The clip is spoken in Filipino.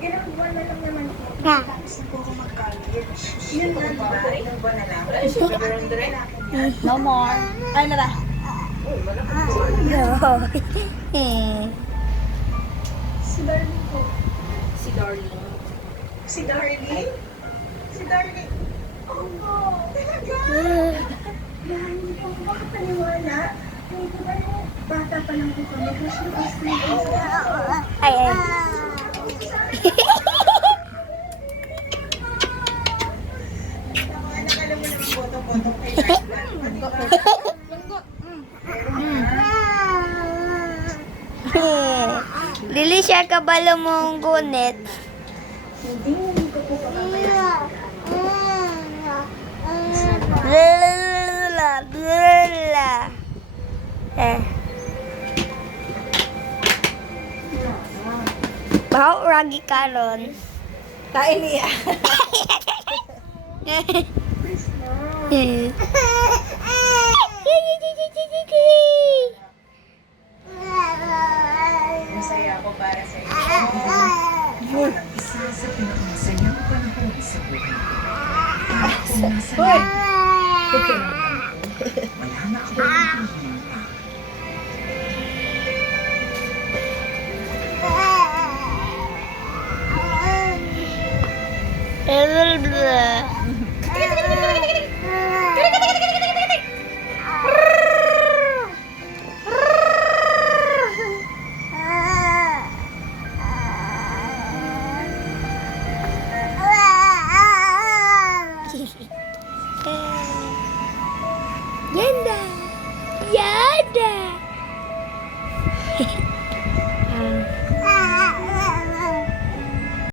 Ilang buwan na lang naman po. Ah. Tapos na po ako mag-college. Yun na, diba? Ilang buwan na lang. No more. Ay, nara. No. Si Darling po. Si Darling. Si Darling? Si Darling. Oh, no. Talaga? Yan, hindi po ako makapaniwala. Ay, diba yung bata pa lang po kami. Crush na crush na po. Ay, ay. Anak, alam mo naman boto-boto kay Darling. Lili siya kabalo mong gunit. Hindi ko po papapayaan. Lala, lala. Bahaw ragi karon. Kain niya. Please na. Masaya ako para sa iyo. Isa sa pinakamasayang panahon sa buhay ko. Kung nasa Hoy! wala na ako ng hihinga. Lala.